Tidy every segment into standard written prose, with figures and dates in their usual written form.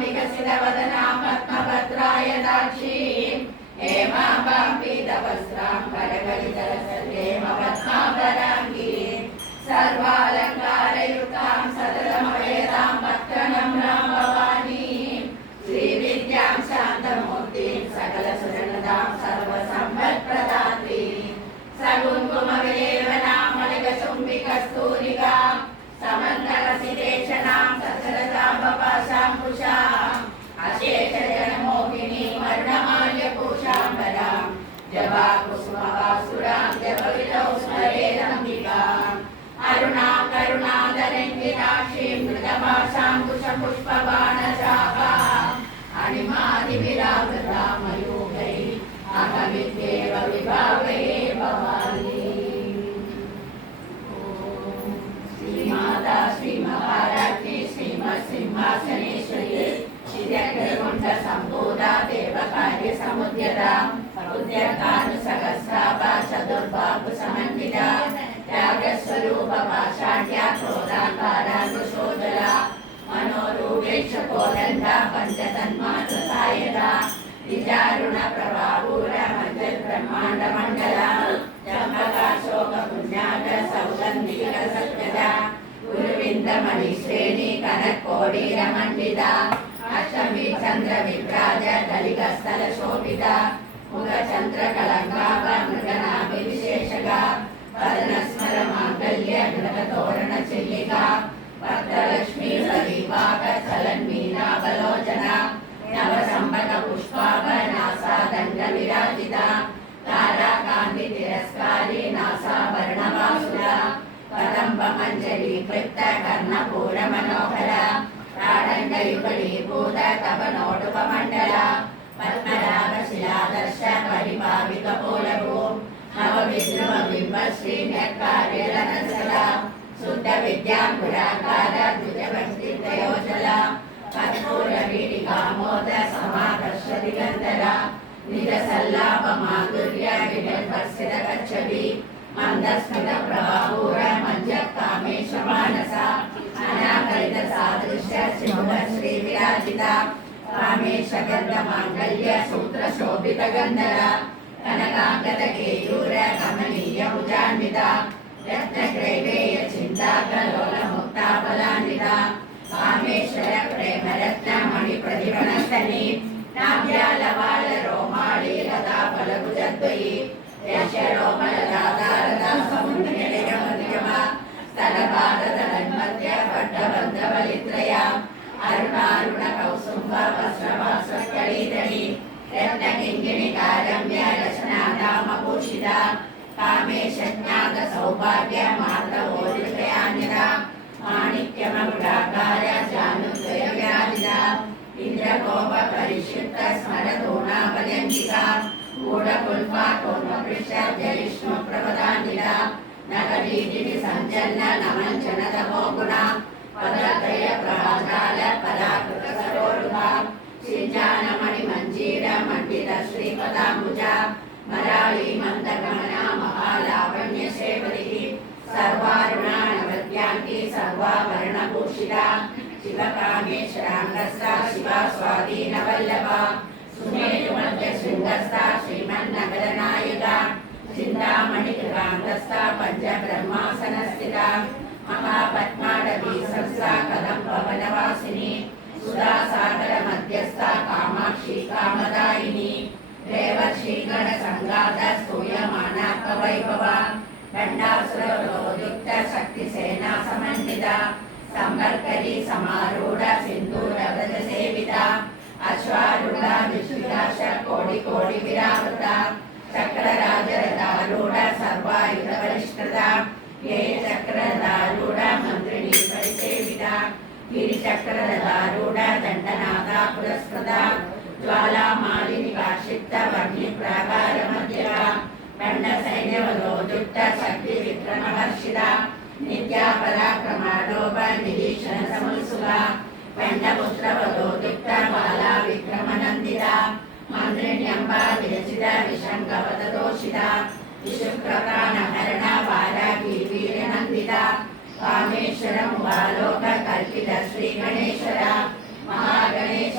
विकसितवदना पद्मभद्राय दाक्षीं हेमाम्बां पीतवस्त्रां करकलितलसल्लेम पद्मापराङ्गीं सर्वालङ्कारयुक्तां सततमवेदां पत्कनं रामभवानीं श्रीविद्यां शान्तमूर्तिं सकलसुरनदां सर्वसम्पत्प्रदात्रीं सकुङ्कुमविलेवनां मलिकचुम्बिकस्तूरिकां समन्तरसिदेशनां सचरतापपाशाङ्कुशाम् अशेषजनमोहिनीं वर्णमाल्यभूषाम्बरां जवाकुसुमवासुरां जपविधौ स्मरेदम्बिकाम् अरुणां करुणादरङ्गिनाक्षीं मृगपाशाङ्कुशपुष्पबाणचापाम् अणिमादिविरावृतां मयूखैः अहमित्येव विभावये भवानी। श्रीमाता श्रीमहाराज्ञी श्रीमत्सिंहासनेश्वरी श्रीजगन्मोहनसम्भूता देवकार्यसमुद्यता उद्यतानुसहस्राभा चतुर्बाहुसमन्विता त्यागस्वरूपपाषाढ्या क्रोधाकारानुशोधला मनोरूपेक्षकोदण्डा पञ्चतन्मात्रसायदा विचारुणप्रभापूरमञ्जल्ब्रह्माण्डमण्डला चम्पकाशोकपुण्यागसौगन्धिकसत्कदा गुरुविन्दमणिश्रेणी कनकोडीरमण्डिता अष्टमी चन्द्रविभ्राज दलिकस्थलशोभिता मुखचन्द्रकलङ्काभ मृगनाभिविशेषगा वदनस्मरमाङ्गल्य गृहतोरणचिल्लिका भक्तलक्ष्मी परिवाहचलन्मीनाबलोचना नवसम्पदपुष्पाभनासादण्डविराजिता ताराकान्तितिरस्कारी नासाभरणवासुरा कदम्बमञ्जरी क्लिप्तकर्णपूरमनोहरा ताडङ्गयुगलीभूत तपनोडुपमण्डला पद्मरागशिलादर्श परिभाविकपोलभू नवविद्रुमबिम्बश्रीन्यक्कार्यलनसला शुद्धविद्याङ्कुराकार द्विजभक्तित्रयोजला कर्पूरवीडिकामोद समाकर्षदिगन्धरा निजसल्लापमाधुर्य विनिर्भर्सितगच्छति मन्दस्मितप्रभापूर मञ्जकामेशमानसा अनाकलितसादृश्य श्रीविराजिता कामेशगन्धमाङ्गल्य सूत्रशोभितगन्धरा कनकाङ्गदकेयूर कमनीयभुजान्विता रत्नग्रैवेयचिन्ताकलोलमुक्ताफलान्विता कामेश्वर प्रेमरत्नमणिप्रतिभणस्तनी नाभ्यालवालरोमाळी लताफलभुजद्वयी यशरोमलदाधारदा समुद्रनिगमनिगमा स्तनपादतलन्मध्य पट्टबन्धवलित्रया अरुणारुणकौसुम्ब वस्त्रवासकळीधरी रत्नकिङ्किणिकारम्य रचनानामभूषिता कामेशज्ञातसौभाग्य मार्दवोदित्रयान्यता माणिक्यमकुटाकार जानुद्वयविराजिता इन्द्रकोपपरिशुद्ध स्मरतोणापलङ्किता गूढकुल्पा कौर्मपृष्ठजलिष्णुप्रपदान्विता नगरीदिनि सञ्चन्न नमञ्चनतमो गुणा पदत्रय प्राचाल पराकृतसरोरुहा सिञ्जानमणिमञ्जीर मण्डित श्रीपदाम्बुजा मराळी मन्दगमना महालावण्यसेवतिः सर्वारुणा नवद्याङ्गी सर्वाभरणभूषिता शिवकामेश्वराङ्गस्था शिवा स्वाधीनवल्लभा सुमेरुमध्यशृङ्गस्था श्रीमन्नगरनायिका चिन्तामणिकृताङ्गस्था पञ्चब्रह्मासनस्थिता महापद्माडवी संस्था कदम्बवनवासिनी सुधासागरमध्यस्था कामाक्षी कामदायिनी देवर्षिगणसङ्गात स्तूयमाना कवैभवा दण्डासुरवरोयुक्त शक्तिसेना समन्विता संवर्करी समारूढ सिन्दूरव्रजसेविता अश्वारूढा विश्विदाश कोटि विरावृता चक्रराजरथारूढ सर्वायुधबलिष्कृता ये चक्ररथारूढ मन्त्रिणी परिसेविता गिरिचक्ररथारूढ दण्डनाथा पुरस्कृता ज्वालामालिनि काक्षिप्त वर्णिप्राकारमध्यका दण्डसैन्यवलोद्युक्त शक्तिविक्रमहर्षिता नित्या पराक्रमाडोप निरीक्षण समुत्सुका दण्डपुत्रवलोद्युक्त बाला विक्रमनन्दिता मन्त्रिण्यम्बा विरचिता विशङ्कपतदोषिता विशुक्रप्राणहरणा वारागी वीरनन्दिता कामेश्वरमुवालोक कल्पित श्रीगणेश्वरा महागणेश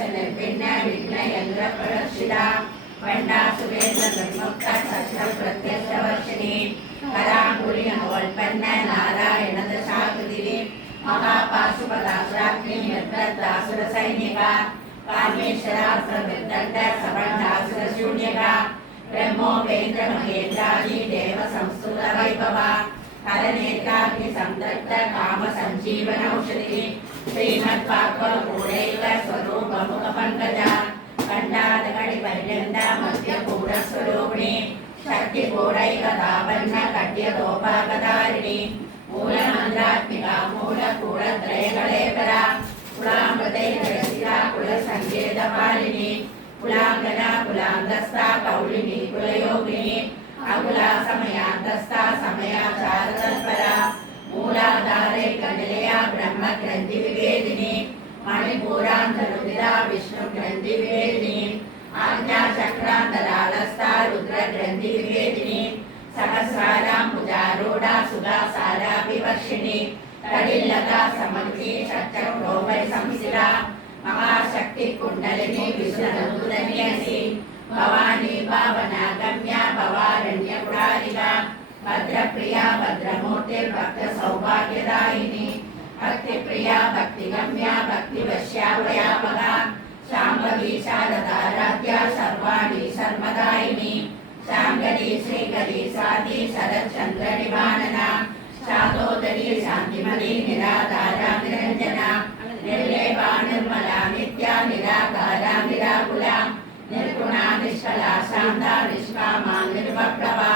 वंडा सुरेंद्र विमुक्त शस्त्र प्रत्यक्ष वर्षिणी करांगुली नवोल्पन्न नारायण दशाकृति महापाशुपदाग्नि निर्दत्तासुर सैनिका कामेश्वरास्त्र निर्दत्त सवर्णासुर शून्यका ब्रह्मोपेन्द्र महेन्द्रादि देव संस्तुत वैभव हरनेत्राग्नि संदत्त काम संजीवन औषधि श्रीमद्भागवतपूरैक स्वरूप मुख पंकजा कंडादकड़ि पर्यंत मध्य पूर स्वरूपिणी शक्ति पूरैक तापन्न कट्यदोपागधारिणी मूलमंत्रात्मिका मूलकूल त्रयकलेपरा कुलामृतैरचिता कुलसंकेतपालिनी कुलांगना कुलांगस्था कौलिनी कुलयोगिनी अकुला समयांतस्था समयाचारतत्परा मूलाधारे कनिलया ब्रह्म ग्रंथि विवेदिनी मणिपूरांतरुदिरा विष्णु ग्रंथि विवेदिनी आज्ञा चक्रांतरालस्था रुद्र ग्रंथि विवेदिनी सहस्राराम्बुजारूढा सुधासारा विवर्षिणी तडिल्लता समन्वी षट्चक्रोपरि संस्थिता महाशक्ति कुंडलिनी विष्णुदूतनियसी भवानी भावना गम्या भवारण्य पुरारिका भद्रप्रिया भद्रमूर्ति भक्त सौभाग्यदायिनी भक्ति प्रिया भक्ति गम्या भक्ति वश्या व्यापका शांभवी शारदाराध्या सर्वाणी सर्वदायिनी शांगरी श्रीगरी साधी शरच्चंद्र निवानना शादोदरी शांतिमती निराधारा निरंजना निर्लेपा निर्मला नित्या निराकारा निराकुला निर्गुणा निष्कला शांता निष्कामा निर्वप्लवा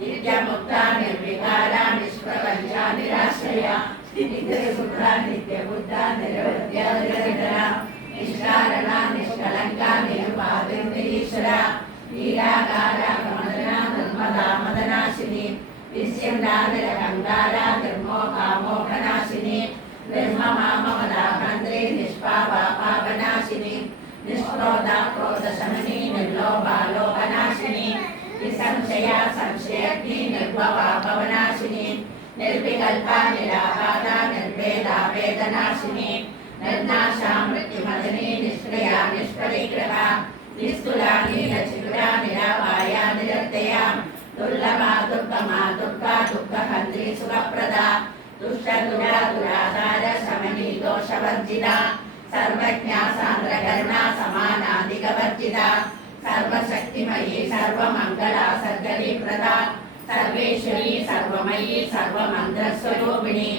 नित्यमुक्ता निर्विकारा निष्प्रपंचा निराश्रया नित्यशुद्धा नित्यबुद्धा निरवध्या निरंतरा निष्कारणा निष्कलंका निरुपाधिर्निरीश्वरा नीराकारा कमलना निर्मला मदनाशिनी विस्यन्दा निरहंकारा निर्मोहा मोहनाशिनी निर्ममा ममदा भद्रे निष्पापा पापनाशिनी निष्क्रोधा क्रोधशमनी निर्लोभा लोभनाशिनी निसंशया संशयग्नि निर्भवा भवनाशिनी निर्विकल्पा निराबाधा निर्भेदा वेदनाशिनी निर्नाशा मृत्युमदनी निष्क्रिया निष्परिग्रहा निस्तुला नीलचित्रा निरावाया निरत्यया दुर्लभा दुर्गमा दुर्गा दुःखहन्त्री सुखप्रदा दुष्टदुरा दुराधार शमनी दोषवर्जिता सर्वज्ञा सान्द्रकरुणा समानाधिकवर्जिता सर्वशक्तिमयी सर्वमङ्गला सर्गरीप्रदा सर्वेश्वरी सर्वमयी सर्वमन्त्रस्वरूपिणी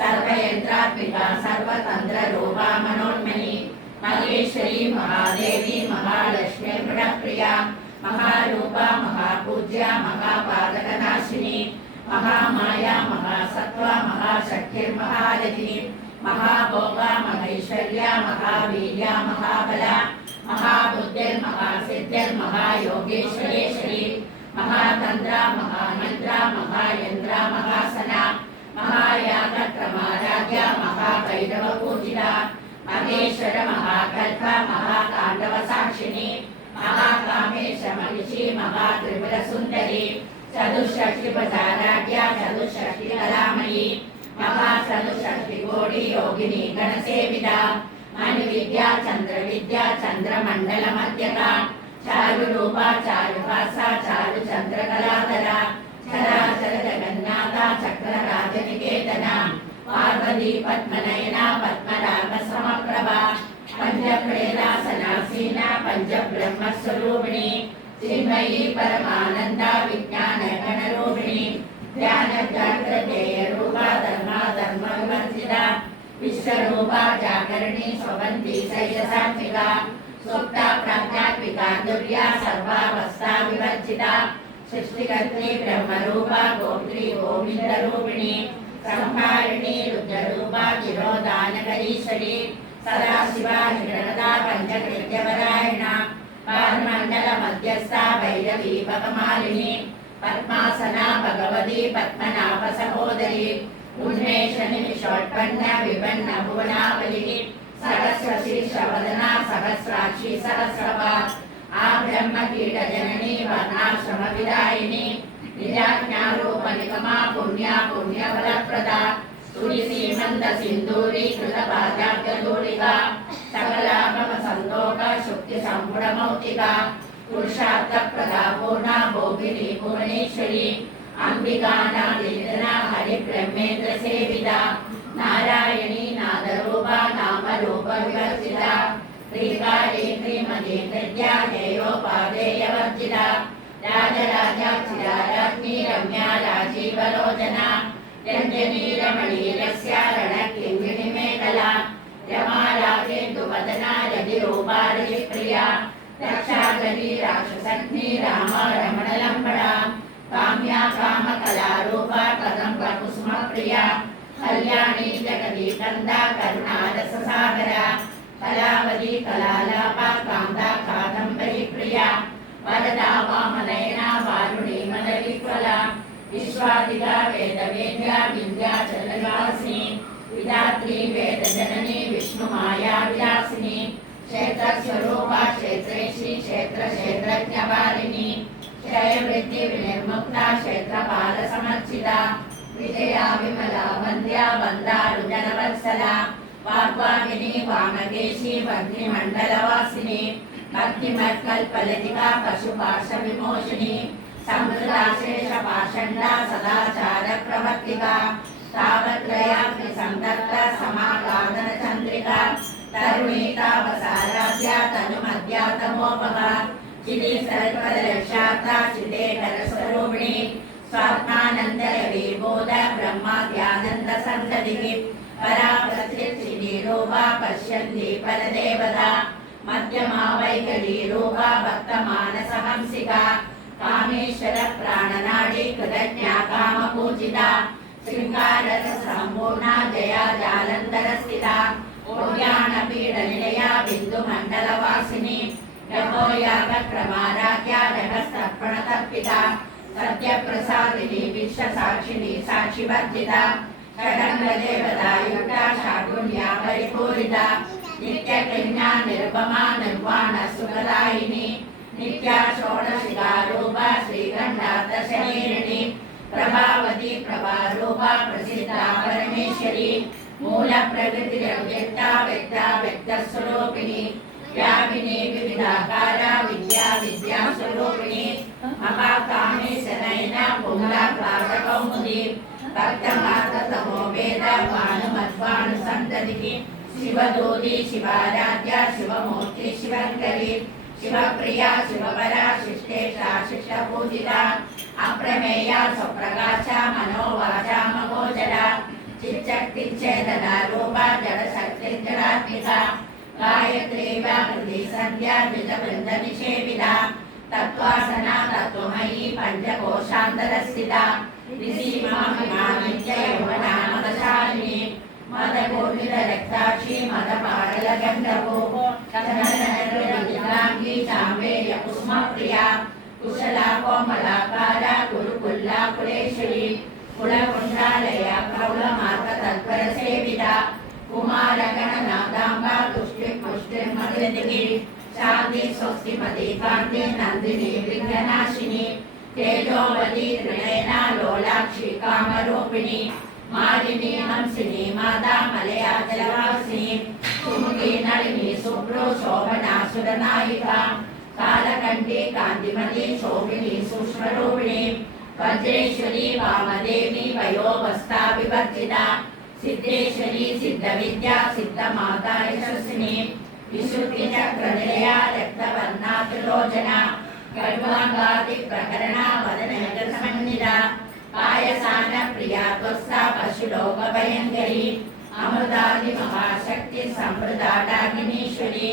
सर्वयन्त्रात्मिका सर्वतन्त्ररूपा मनोन्मयी महेश्वरी महादेवी महालक्ष्मी प्रणप्रिया महारूपा महापूज्या महापादकनाशिनी महामाया महासत्त्वा महाशक्तिर्महारथी महाभोगा महैश्वर्या महावीर्या महाबला महाबुद्धिर्महासिद्धिर्महायोगेश्वरेश्वरी महातंत्रा महामंत्रा महायंत्रा महासना महायागक्रमाराध्या महाभैरवपूजिता महेश्वर महाकल्प महातांडव साक्षिणी महाकामेश महिषी महात्रिपुरसुंदरी चतुष्षष्टिपचाराढ्या चतुष्षष्टिकलामयी महाचतुष्षष्टिकोटि योगिनी गणसेविता मणिविद्या चंद्रविद्या चंद्रमंडलमध्यका चारुरूपा चारुभासा चारुचंद्रकलाधरा चराचर जगन्नाथा चक्रराजनिकेतना पार्वती पद्मनयना पद्मनाभसमप्रभा पंचप्रेदासनासीना पंचब्रह्मस्वरूपिणी चिन्मयी परमानंदा विज्ञान गणरूपिणी ध्यान जागृतेय रूपा धर्मा धर्म विवर्जिता विश्वरूपा जागरणी स्वबंधी शैलसात्विका सुप्ता प्रज्ञात्मिका दुर्या सर्वावस्था विवर्जिता सृष्टिकर्त्री ब्रह्मरूपा गोत्री गोविंदरूपिणी संहारिणी रुद्ररूपा तिरोधानकरीश्वरी सदाशिवा हिरणदा पंचकृत्यपरायणा पारमंडल मध्यस्था भैरवी पकमालिनी पद्मासना भगवती पद्मनाभ सहोदरी उन्मेष निमिषोत्पन्न विपन्न भुवनावली सहस्रशीर्षवदना सहस्राक्षी सहस्रपात् आ ब्रह्म कीट जननी वर्णाश्रम विदायिनी निजाज्ञारूप निगमा पुण्या पुण्य फलप्रदा तुलसी मंद सिंदूरी कृत पादाब्जधूलिका सकलागम संदोक शुक्ति संपुट मौक्तिका पुरुषार्थप्रदा पूर्णा भोगिनी भुवनेश्वरी अंबिकानादिना हरिब्रह्मेन्द्र सेविता नारायणी नादरूपा नामरूप विवर्जिता श्रीकाली श्रीमती नृत्या जयोपादेयवर्जिता राजराजाक्षिरा राज्ञी रम्या राजीवलोचना रञ्जनी रमणीरस्या रणकिङ्गिणी मेखला रमा राजेन्दुवदना रतिरूपा रतिप्रिया रक्षाकरी राक्षसग्नि राम रमणलम्बडा काम्या कामकलारूपा कदम्ब कुसुमप्रिया कल्याणी जगदी कंदा करुणारससागरा कलावती कलालापा कान्ता कादम्बरी प्रिया वरदा वामनयना वारुणी मदविह्वला विश्वादिका वेदवेद्या विन्ध्याचलनिवासिनी विधात्री वेदजननी विष्णुमाया विलासिनी क्षेत्रस्वरूपा क्षेत्रेशी क्षेत्रक्षेत्रज्ञवारिणी क्षयवृद्धि विनिर्मुक्ता क्षेत्रपालसमर्चिता विजया विमला वन्द्या वन्दारुजनवत्सला वाग्वागिनी वामकेशी वह्निमण्डलवासिनी भक्तिमत्कल्पलतिका पशुपाशविमोचिनी संवृताशेषपाषण्डा सदाचारप्रवर्तिका तावत्रयाग्निसन्तप्ता समाकादनचन्द्रिका तरुणी तापसाराध्या तनुमद्या तमोपहा चिदि सर्वरक्षाता चिदेकरस्वरूपिणी स्वात्मानन्दरविबोध ब्रह्माद्यानन्दसन्ततिः पराप्रचिद्चिदीरूपा पश्यन्ति परदेवता मध्यमा वैकलीरूपा भक्तमानसहंसिका कामेश्वर प्राणनाडी कृतज्ञा कामपूजिता शृङ्गारसम्पूर्णा जया जालन्धरस्थिता उद्यानपीडनिलया बिन्दुमण्डलवासिनी रमोयागक्रमाराध्या रहस्तर्पणतर्पिता सत्यप्रसादिनी विश्वसाक्षिणी साक्षिवर्जिता षडङ्गदेवता युक्ता शाकुन्या परिपूरिता नित्यकन्या निर्भमा निर्वाण सुखदायिनी नित्या षोडशिकारूपा श्रीगण्डादशरीरिणी प्रभावती प्रभारूपा प्रसिद्धा परमेश्वरी मूल प्रकृतिरव्यक्ता व्यक्ता व्यक्तस्वरूपिणी व्यापिनी विविधाकारा विद्या विद्यास्वरूपिणी महाकामेशनयना पुंगलाक्लादकौमुदी भक्तमार्गतमो वेद भानुमध्वानुसन्ततिः शिवदूती शिवाराध्या शिवमूर्ति शिवङ्करी शिवप्रिया शिवपरा शिष्टेशा शिष्टपूजिता अप्रमेया स्वप्रकाशा मनोवाचा महोजरा चिच्चक्तिच्छेदना रूपा जडशक्तिर्जडात्मिका गायत्री व्याकृति संध्या द्विजवृन्दनिषेविता तत्त्वासना तत्त्वमयी पञ्चकोशान्तरस्थिता निसीमाभिमानित्ययौवनामदशालिनी मदकोटिरक्ताक्षी मदपाटलगन्धर्वो चन्दननगरविलाङ्गी चाम्बेयकुसुमप्रिया कुशला कोमलाकारा गुरुकुल्ला कुलेश्वरी कुलकुण्डालया कौलमार्गतत्परसेविता कुमारगणनादाम्बा तुष्टिपुष्टिर्मदितिः शान्ति स्वस्तिमती कान्ति नन्दिनी विघ्ननाशिनी तेजोवती त्रिनयना लोलाक्षी कामरूपिणी मालिनी हंसिनी माता मलया जलवासिनी सुमुखी नलिनी सुप्रो शोभना सुरनायिका कालकण्ठी कान्तिमती शोभिनी सूक्ष्मरूपिणी वज्रेश्वरी वामदेवी वयोवस्था विवर्जिता सिद्धेश्वरी सिद्धविद्या सिद्धमाता यशस्विनी विशुद्धिचक्रनिलया रक्तवर्णा त्रिलोचना गर्भाङ्गादिप्रकरणा वदनगरसमन्विता पायसान प्रिया त्वस्ता पशुलोकभयङ्करी अमृतादिमहाशक्ति संवृता डाकिनीश्वरी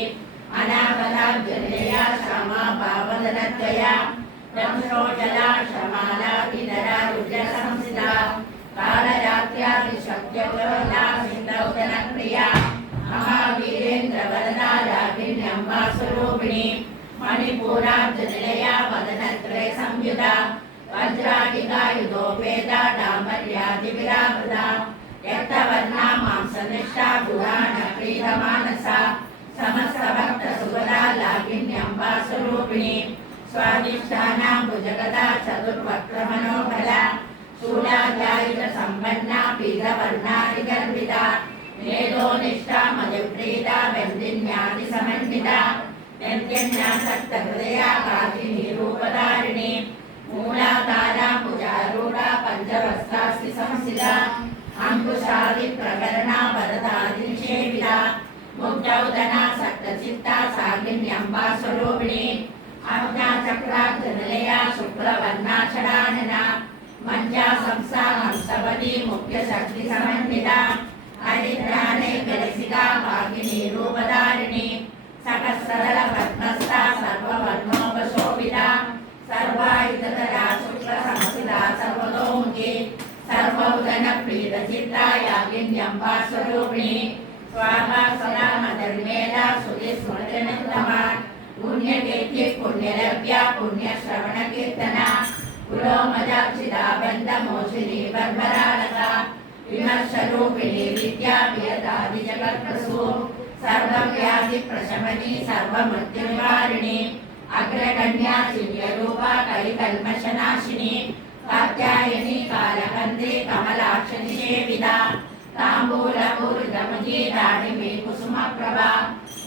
अनामदाब्जनिलया श्यामा भावदनद्वया रंशोजला शमाला विधरा रुद्रसंसिता कालरात्र्यादिशक्त्यवला सिन्धौतनप्रिया महावीरेन्द्रवरदा रागिण्यम्बा स्वरूपिणी मणिपूराब्जनिलया वदनत्रय संयुता वज्रादिगायुधोपेदा डामर्यादिविरावृता यक्तवर्णा मांसनिष्ठा पुराणप्रीतमानसा समस्तभक्तसुभदा लागिन्यम्बा स्वरूपिणी स्वादिष्ठानां भुजगदा चतुर्वक्त्रमनोहरा शूलाध्यायुधसम्पन्ना पीतवर्णादिगर्भिता मेधोनिष्ठा मधुप्रीता वन्दिन्यादिसमन्विता यन्त्यन्यासक्त हृदया काशिनी रूपधारिणी मूलाधारा भुजारूढा पञ्चवस्त्रास्ति संस्थिता अंकुशादि प्रकरणा वरदादि निषेविता मुग्धौदना सक्तचित्ता सागिन्यम्बा स्वरूपिणी आज्ञाचक्राग्निलया शुक्लवर्णाचलानना मञ्जा संसा हंसवती मुख्यशक्ति समन्विता हरिद्राणे कलसिका भागिनी रूपधारिणी सकसरल पद्मस्था सर्ववर्णोपशोभिता सर्वायुधधरा शुक्लसंस्थिता सर्वतोमुखी सर्वौदन प्रीतचित्ता यागिन्यम्बा स्वरूपिणी स्वाहा सदा मदर्मेदा सुधिस्मृतिनुत्तमा पुण्यकीर्ति पुण्यलभ्या पुण्यश्रवणकीर्तना पुरोमजाक्षिता बन्धमोचिनी बर्बरालका विमर्शरूपिणी विद्या वियतादि जगत्प्रसू सर्वव्याधि प्रशमनी सर्वमृत्युनिवारिणी अग्रगण्या दिव्यरूपा कलिकल्मषनाशिनी कात्यायनी कालकन्त्री कमलाक्षनि सेविता ताम्बूलपूरितमुखी दाढिमी कुसुमप्रभा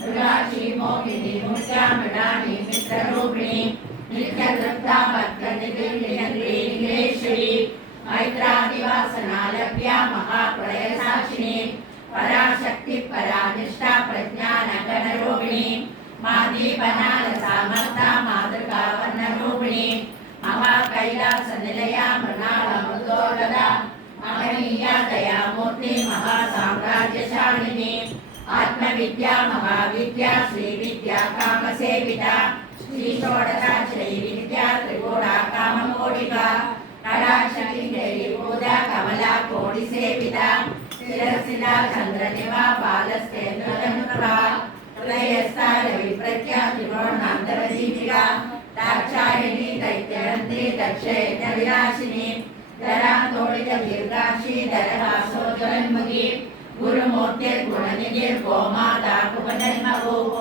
मृगाक्षी मोहिनी मूर्त्या मृडानी मित्ररूपिणी नित्यतृप्ता भद्रनिधिश्री मैत्रादिवासनालभ्या महाप्रलयसाक्षिणी पराशक्ति परानिष्ठा प्रज्ञानगणरूपिणी मादीपनालसामर्था मातृकावर्णरूपिणी महाकैलासनिलया मृणालमृतोददा महनीया दयामूर्ति महासाम्राज्यशालिनी आत्मविद्या महाविद्या श्रीविद्या कामसेविता श्रीषोडशाक्षरी विद्या त्रिगुणा काममोडिका कलाशक्ति पूजा कमला कोटिसेविता शिरसिला चन्द्रनिवा बालस्तेन्द्रधनुप्रभा हृदयस्था रविप्रज्ञा त्रिकोणान्तरदीपिका दाक्षायणी दैत्यरन्त्री दक्षयज्ञविनाशिनी धरातोडित दीर्घाक्षी धरहासोज्ज्वलन्मुखी गुरुमूर्तिर्गुणनिधिर्गोमाता कुपजन्मभूः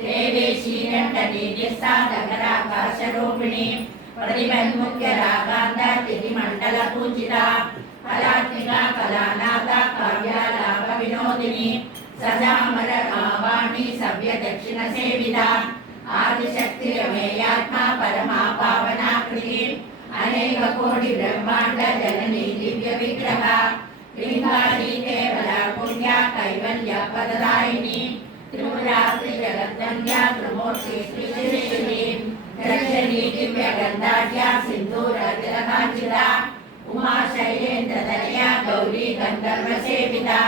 देवी श्रीरण्डनीतिस्था दगराकाशरूपिणी प्रतिबन्मुख्यरागान्धा तिथिमण्डलपूजिता कलात्मिका कलानाथा काव्यालापविनोदिनी सजामरवाणी सव्यदक्षिणसेविता आदिशक्तिरमेयात्मा परमा पावनाकृति अनेककोटि ब्रह्माण्ड जननी दिव्यविग्रह लिङ्गारी केवला पुण्या कैवल्य पददायिनी त्रिपुरात्रि जगद्वन्द्या त्रिमूर्ति श्रीश्री दर्शनी दिव्यगन्धाढ्या सिन्दूरतिलकाञ्चिता उमा शैलेन्द्रतनया गौरी गन्धर्वसेविता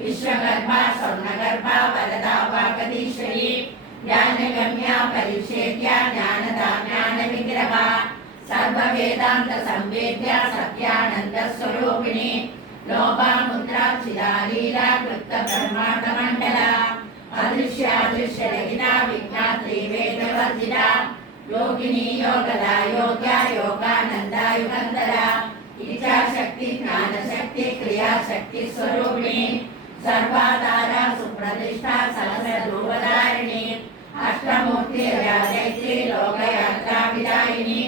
विश्वगर्भा स्वर्णगर्भा वरदा वागदीश्वरी ज्ञानगम्या परिच्छेद्या ज्ञानदा ज्ञानविग्रहा सर्ववेदान्त संवेद्या सत्यानन्द स्वरूपिणी लोपामुद्राक्षिता लीला कृत ब्रह्माण्डमण्डला अदृश्यादृश्यरहिता विज्ञात्री वेदवर्जिता योगिनी योगदा योग्या योगानन्दा युगन्धरा इच्छाशक्ति ज्ञानशक्ति क्रियाशक्ति स्वरूपिणी सर्वाधारा सुप्रतिष्ठा सहस्ररूपधारिणी अष्टमूर्तिर्याजैत्री लोकयात्रा विदायिनी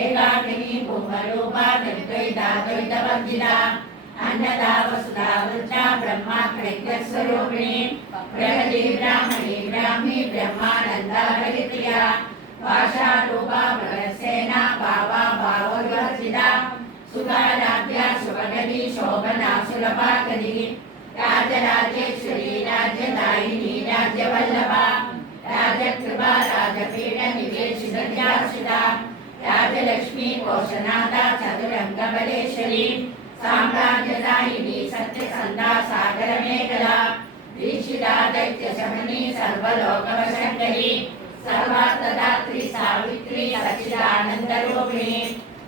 एकाकिनी कुम्भरूपा निर्द्वैताद्वैतवर्जिता अन्नदा वसुधा वृद्धा ब्रह्माग्रस्वरूपिणी प्रगति ब्राह्मणी ब्राह्मी ब्रह्मानन्दा हरिप्रिया भाषारूपा बृहत्सेना भावा भावोद्वर्जिता सुखाराध्या शुभगति शोभना सुलभागति राजराजेश्वरी राज्यदायिनी राज्यवल्लभा राजकृपा राजपीठ निवेशिता राजलक्ष्मी कोशनाथा चतुरंगबलेश्वरी साम्राज्यदायिनी सत्यसन्धा सागरमेखला दीक्षिता दैत्यशमनी सर्वलोकवशङ्करी सर्वार्थदात्री सावित्री सच्चिदानन्दरूपिणी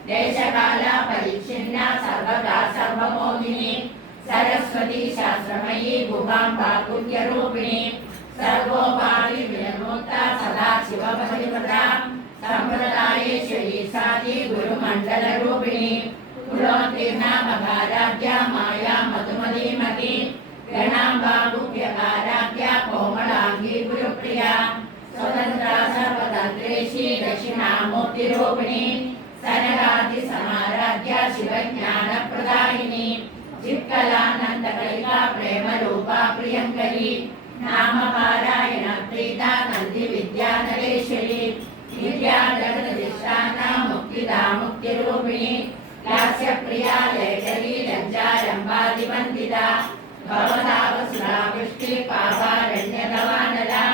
देशकाला परिच्छिन्ना सर्वदा सर्वमोहिनी सरस्वती शास्त्रमयी भुवाम्बा पुण्यरूपिणी सर्वोपाधि विनिर्मुक्ता सदा शिवपतिव्रता संप्रदायेश्वरी साधी गुरुमण्डलरूपिणी कुलोत्तीर्णा मघाराध्या माया मधुमतीमती गणाम्बा गुप्यकाराध्या कोमलांगी गुरुप्रिया स्वतंत्रा सर्वतन्त्रेशी दक्षिणामूर्तिरूपिणी सनकादि समाराध्या शिवज्ञानप्रदायिनी चित्कलानन्दकलिका प्रेमरूपा प्रियङ्करी नामपारायण प्रीता नन्दिविद्या प्रिया लेखरी लज्जारम्भादिवन्दिता भवतावसुरा वृष्टि पापारण्यतवानला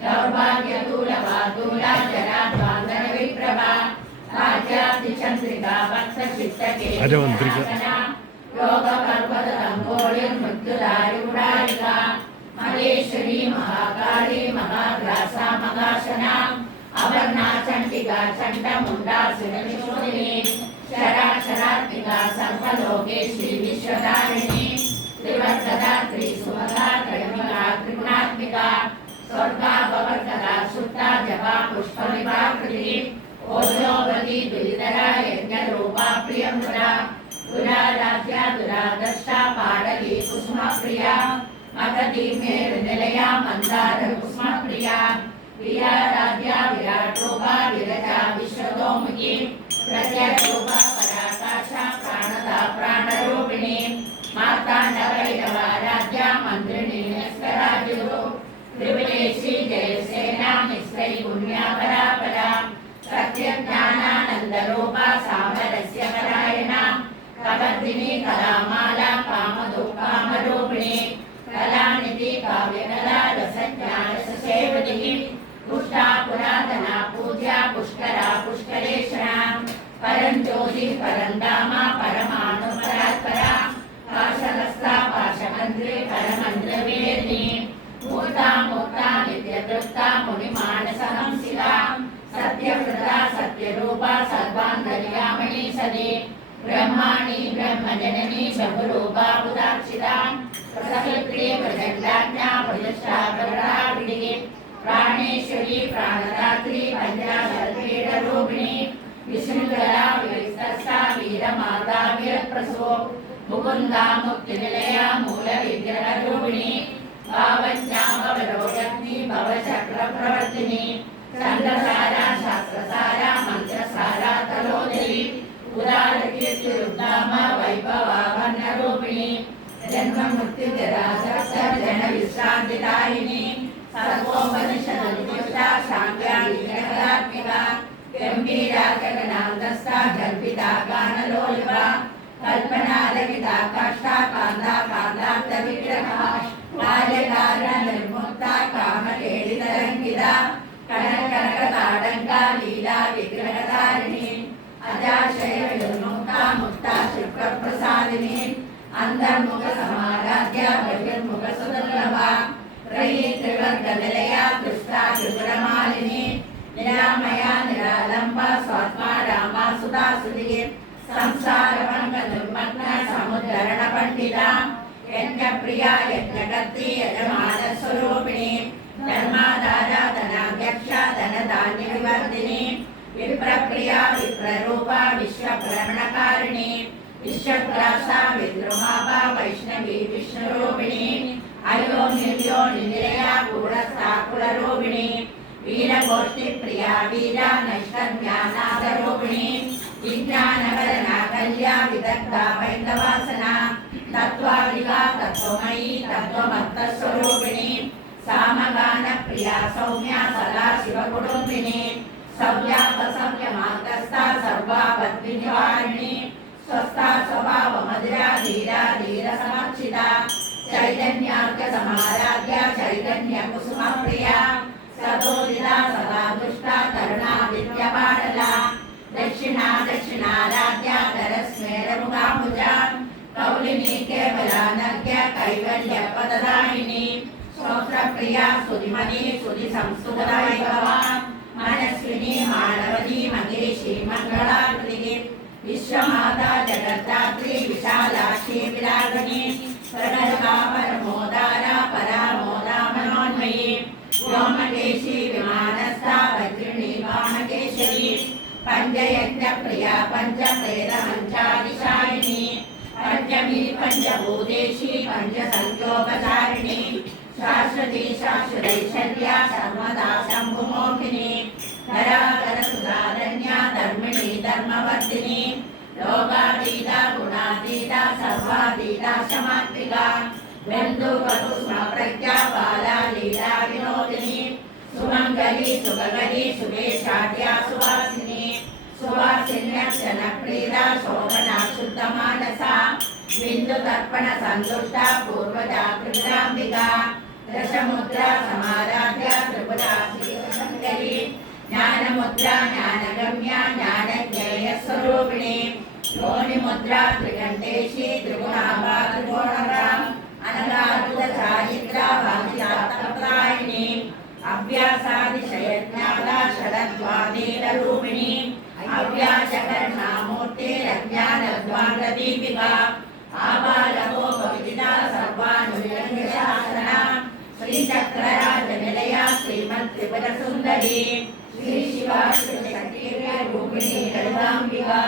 दौर्भाग्यतूलवादूला जराद्वान्दन विप्रभा राज्यातिचन्द्रिका भक्तचित्तकेतना योगपर्वतम्भोलिर्मृत्युदायुडारिका महेश्वरी महाकाली महाग्रासा महाशना अवर्णा चण्डिका चण्डमुण्डा सुरनिशोधिनी शराक्षरात्मिका सर्वलोकेश्वरी विश्वधारिणी त्रिवर्गदा त्रिसुमदा त्रयम्बका त्रिगुणात्मिका स्वर्गापवर्गदा सुप्ता जपा पुष्पविभाकृति ओजोवती दुरिधरा यज्ञरूपा प्रियंवरा दुराराध्या दुरादर्शा पाडली कुसुमप्रिया मगधी मेरुनिलया मन्दार कुसुमप्रिया वीराराध्या विराटरूपा विरजा विश्वतोमुखी प्रत्यरूपा पराकाशा प्राणदा प्राणरूपिणी मार्ताण्डवैरवाराध्या मन्त्रिणी निष्कराजुः त्रिपुरेशी जयसेना निस्त्रै पुण्या परापरा सत्यज्ञानानन्दरूपा सामरस्य परायणा कवर्धिनी कलामाला कामरूपिणी कलानिधि काव्यकला रसज्ञानसेवतिः पुष्टा पुरातना पूज्या पुष्करा पुष्करेशना परञ्ज्योतिः परन्धामा परमाणु परात्परा पाशहस्ता पाशमन्त्री परमन्त्रवेदिनी मूर्ता मूर्ता नित्यतृप्ता मुनिमानसहंसिका सत्यव्रता सत्यरूपा सर्वान्तर्यामिनी सदे ब्रह्माणि ब्रह्मजननी बहुरूपा बुधाक्षिता प्रसवित्री प्रचण्डाज्ञा प्रजष्टा प्रवराविडी प्राणेश्वरी प्राणदात्री पञ्चाशल्पीडरूपिणी विष्णुकला विस्तस्ता वीरमाता वीरप्रसो मुकुन्दा मुक्तिनिलया मूलविग्रहरूपिणी भावज्ञा भवरोगग्नि भवचक्रप्रवर्तिनी छन्दसारा शास्त्रसारा मन्त्रसारा तलोदरी उदारकीर्तिरुद्धामा वैभवाभरणरूपिणी जन्ममृत्युजराजनविश्रान्तिदायिनी सर्वोपनिषदुष्टा शान्त्या विग्रहात्मिका गम्भीरा गगनान्तस्था कल्पिता गानलोलुपा कल्पनालगिता काष्ठा कान्ता कान्तान्तविग्रहा कार्यकारणनिर्मुक्ता कामकेलितरङ्गिता कनकनकताडङ्का लीला विग्रहधारिणी अजाशयविर्मुक्ता मुक्ता शुक्रप्रसादिनी अन्तर्मुखसमाराध्या बहिर्मुखसुदुर्लभा त्रयी त्रिवर्गनिलया तुष्टा त्रिपुरमालिनी निरामया निरालम्बा स्वात्मा रामा सुधा सुधिः संसारपङ्कनिर्मग्ना समुद्धरणपण्डिता यज्ञप्रिया यज्ञकर्त्री यजमानस्वरूपिणी धर्माधारा धनाध्यक्षा धनधान्यविवर्धिनी विप्रप्रिया विप्ररूपा विश्वभ्रमणकारिणी विश्वग्रासा विद्रुमापा वैष्णवी विष्णुरूपिणी अयोनिर्योनिलया कूढस्था कुलरूपिणी वीरगोष्ठिप्रिया वीरा नैष्कर्म्यानादरूपिणी विज्ञानवरना कल्या विदग्धा वैन्दवासना तत्त्वादिका तत्त्वमयी तत्त्वमत्तस्वरूपिणी सामगानप्रिया सौम्या सदा शिवकुटुम्बिनी सव्यापसव्यमार्गस्था सर्वापद्विनिवारिणी स्वस्था स्वभावमधुरा धीरा धीरसमर्चिता चैतन्यार्कसमाराध्या चैतन्यकुसुमप्रिया सदोदिता सदा दुष्टा करुणा विद्यपाटला दक्षिणा दक्षिणाराध्या धरस्मेरमुखामुजा कौलिनी केवलानर्घ्य कैवल्यपददायिनी स्तोत्रप्रिया सुधिमती सुधिसंस्तुतवैभवा मनस्विनी मानवती महेशी मङ्गलाकृतिः विश्वमाता जगद्धात्री विशालाक्षी विरागिणी प्रणरका परमोदारा परामोदा मनोन्मयी व्योमकेशी विमानस्था वज्रिणी वामकेशरी पञ्चयज्ञप्रिया पञ्चप्रेतमञ्चादिशायिनी पंचमी पंचभूतेशी पंचसंख्योपचारिणी शाश्वती शाश्वतैश्वर्या सर्वदा शम्भुमोहिनी धराधरसुधारण्या धर्मिणी धर्मवर्धिनी लोकातीता गुणातीता सर्वातीता समात्मिका बन्धुवधुस्मप्रज्ञा बाला लीला विनोदिनी सुमङ्गली सुभगरी सुवेशाढ्या सुवासिनी सुवासिन्यक्षणप्रीता शोभना धृतमानसा बिन्दुतर्पण सन्तुष्टा पूर्वजागृताम्बिका दशमुद्रा समाराध्य त्रिपुरा श्रीशङ्करी ज्ञानमुद्रा ज्ञानगम्या ज्ञानज्ञेयस्वरूपिणी योनिमुद्रा त्रिकण्ठेशी त्रिगुणाभा त्रिगुणराम् अनगारुदचारिद्रा भाग्यातत्रायिणी अभ्यासादिशयज्ञादा षडद्वादीनरूपिणी अव्याचकर्णामूर्तिरज्ञानद्वाददीपिका आबालको भविदिता सर्वानुशासना श्रीचक्रराजनिलया श्रीमत्त्रिपुरसुन्दरी श्रीशिवा श्रीशक्तिरूपिणी ललिताम्बिका